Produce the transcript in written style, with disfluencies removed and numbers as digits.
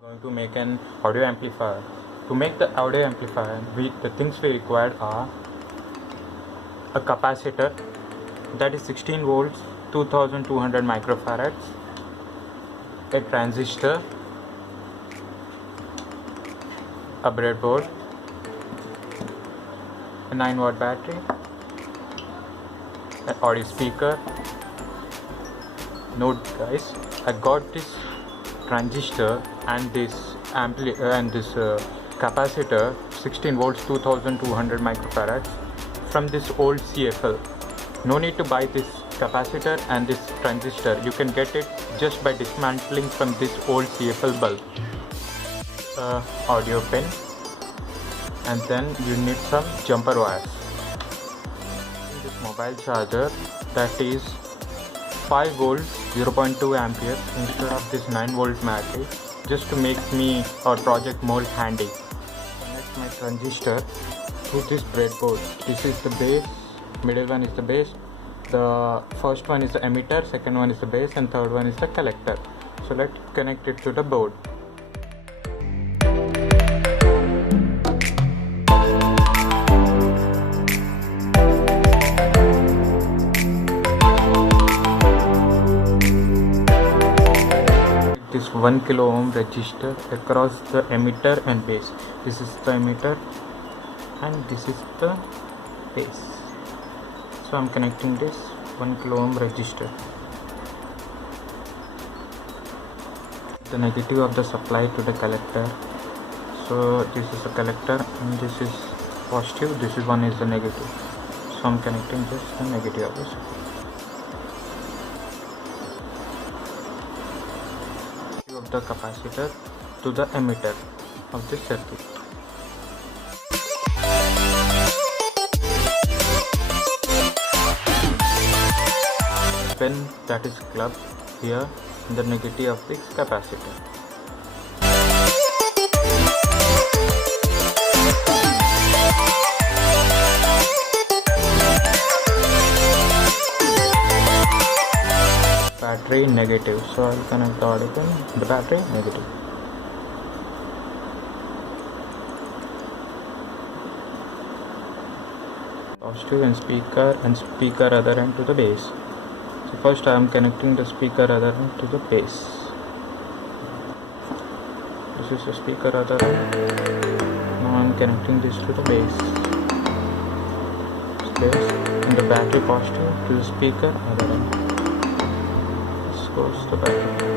Going to make an audio amplifier. To make the audio amplifier, the things we required are a capacitor that is 16 volts, 2200 microfarads, a transistor, a breadboard, a 9-watt battery, an audio speaker. Note guys, I got this transistor and this capacitor 16 volts 2200 microfarads from this old CFL. No need to buy this capacitor and this transistor, you can get it just by dismantling from this old CFL bulb. Audio pin, and then you need some jumper wires. This mobile charger that is 5 volts 0.2 amperes instead of this 9 volt battery, just to make me our project more handy. Connect my transistor to this breadboard. This is the base, middle one is the base, the first one is the emitter, second one is the base, and third one is the collector. So let's connect it to the board. This 1 kilo ohm resistor across the emitter and base. This is the emitter and this is the base. So I'm connecting this 1 kilo ohm resistor. The negative of the supply to the collector. So this is the collector and this is positive, this is one is the negative. So I'm connecting just the negative of this. Of the capacitor to the emitter of this circuit. Pin that is clubbed here in the negative of this capacitor. Battery negative, so I'll connect the audio pin, the battery negative. Positive and speaker other end to the base. So first I am connecting the speaker other end to the base. This is the speaker other end. Now I am connecting this to the base. And the battery positive to the speaker other end. Goes the battery.